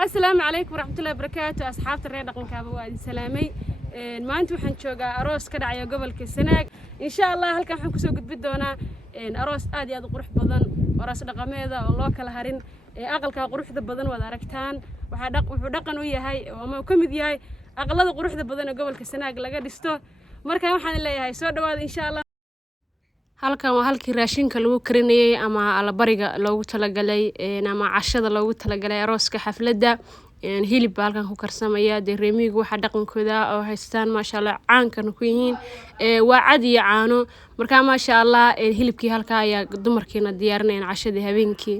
السلام عليكم ورحمة الله وبركاته أصحاب الرياض قنك أبوادي سلامي ما أنتوا حنشوجا أروس كده عيا قبل كسنة إن شاء الله هل كان حنكسو قد بدونا أروس آدي هذا قروح بدن أروس رقميدا والله كلا هرين أقل كقروح ذا بدن وذاركتان وحدقن ويا هاي وما كم ذي هاي أقل هذا قروح ذا بدن قبل كسنة لقى دستو مركا وحن اللي هاي سود واد إن شاء الله halkan waa halkii raashinka lagu karinayay ama alabariga loogu talagalay ama cashada loogu talagalay arooska xafladda hilib halkan ku karsamaya deereemigu waxa dhaqankooda oo haystaan ma sha Allah caan ku yihiin waa cad iyo caano marka ma sha Allah hilibkii halka ayaa dumarkiina diyaarinayaan cashadii habeenkii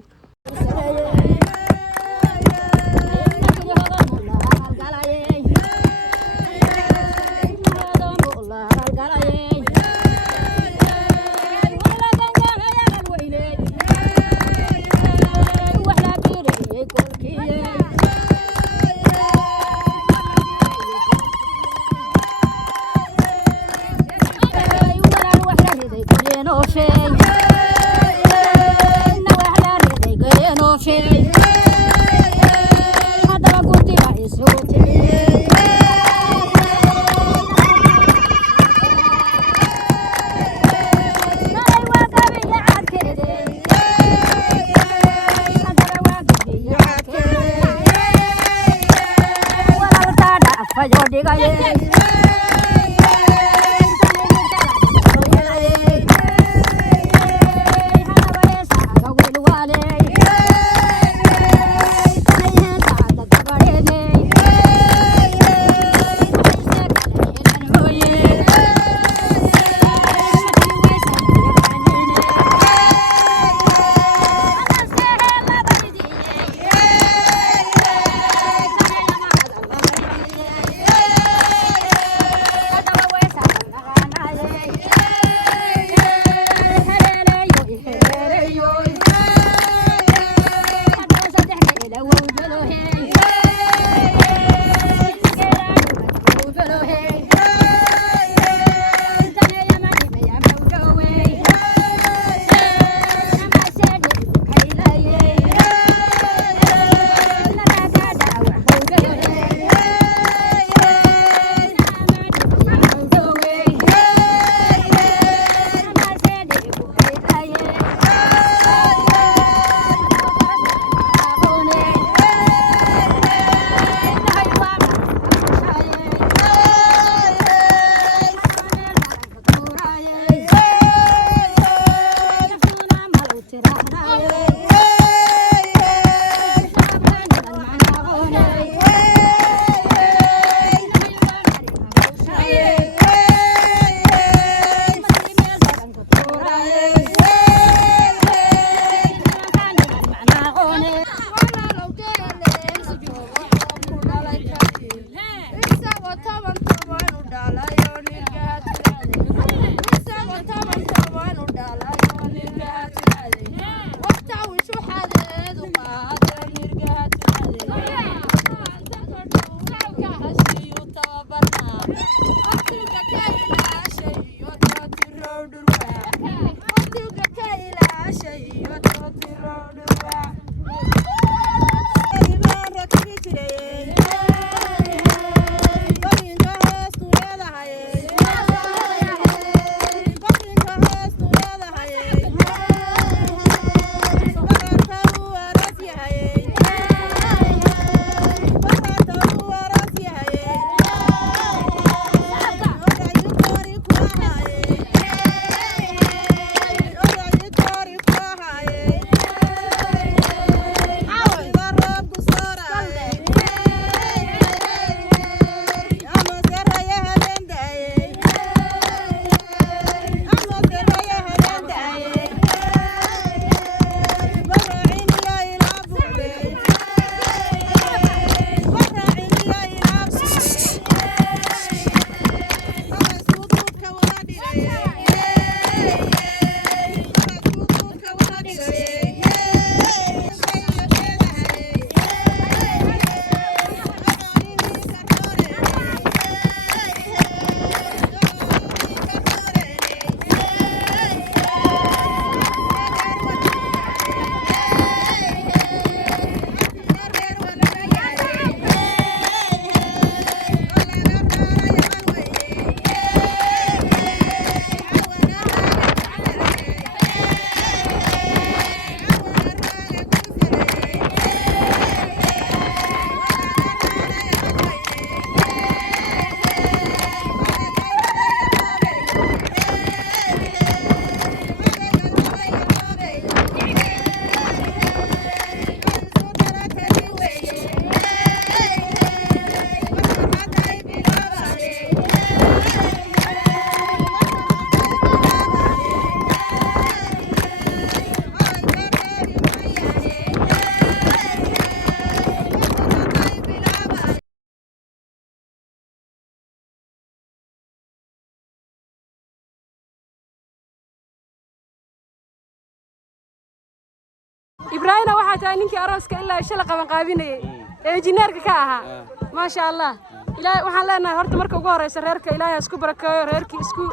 أدينا واحد تاني كأروس كإلا شلقة من قابيني إنجنير كأها ما شاء الله إلهي waxaan leenahay horta marka ugu horeysa reerka Ilaahay isku barakeeyo reerkii isku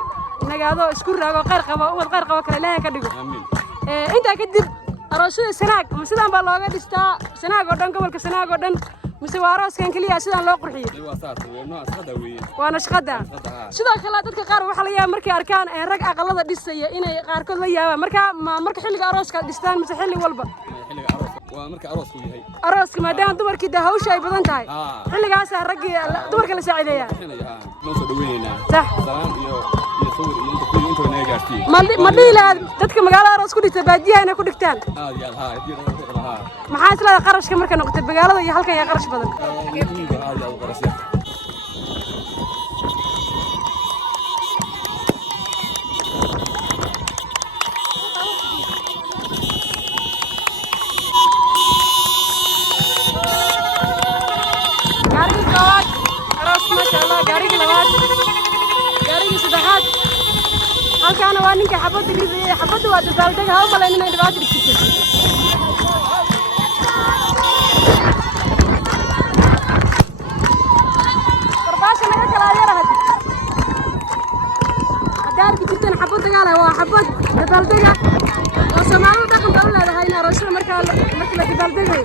nagaado isku raago qeyr qabo wad qeyr qabo kale Ilaahay ka dhigo inta kadib aroosada Sanaag ma sidaan baa looga dhistaa Sanaag oo dhan gobolka Sanaag oo dhan mise waa arooskan kaliya sidaan loo qurxiyo waana shaqada sidoo kale dadka qaar waxa la yaabaa markay arkaan rag aqalada dhisaya inay qaarkood la yaabaan marka xilliga arooska dhistaan mise xilli walba ومركز أروسكو هي أروسك ما دام دمرك ده هوش أي بدن تاي حلي قاسة رجي دمرك اللي ساعدية نوصل دوينا صح سلام يصور أنت نيجاتي ما لي لا تذكر مقالة أروسكو دي تباديها أنا كل كتان ما حاس لا قرش كمرك نقطة بقالة يا حلقة يا قرش بدن halkaan waa ninka xabad riday xabadu waa dabaaldag ha ma leeyahay dhibaato dhigtay qarbaasha laga kala yarahay hadaarki jirtan xabad dagaal waa xabad dabaaldaga oo Soomaalidu dhaqan baa u leedahay in aroosada marka la dabaaldagay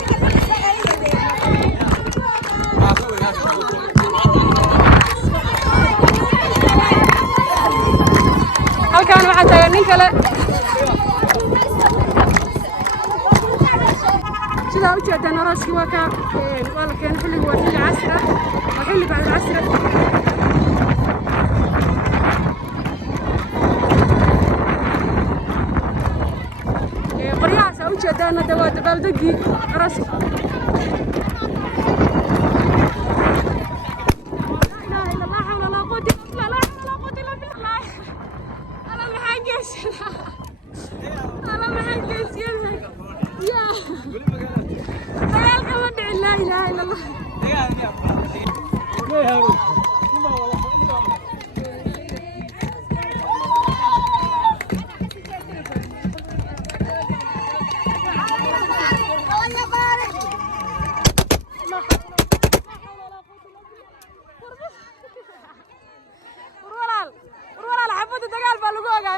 halkaan waxa taagan nin kale sida u jeedaan arooskii waa ka la keenay xilliga waa xilli casri ah waa xilli bacd casri qoryahaas u jeedaan hadda waa dabaaldegii arooska لا إله إلا الله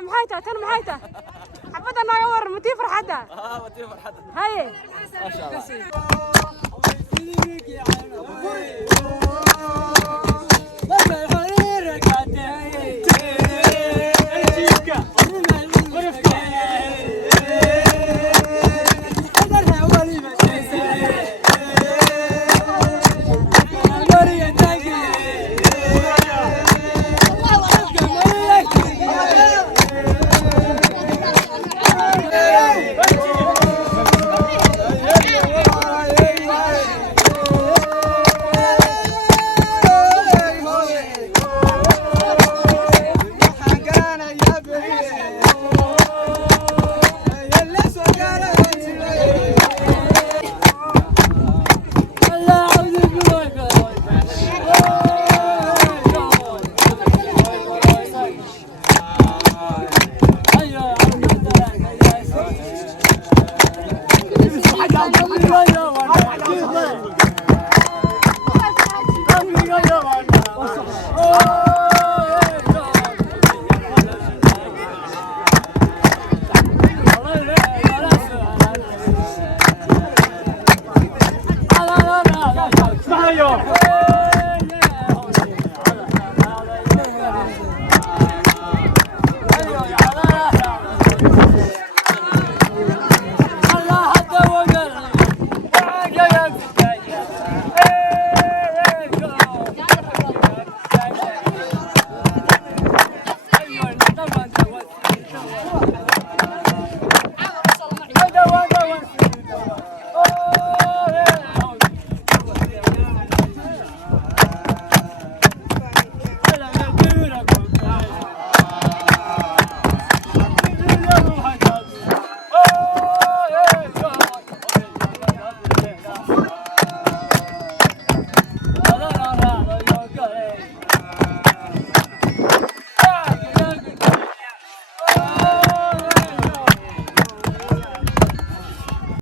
محيته تن محيته حبتها نايور متي فرحتها متي فرحتها هاي ما شاء الله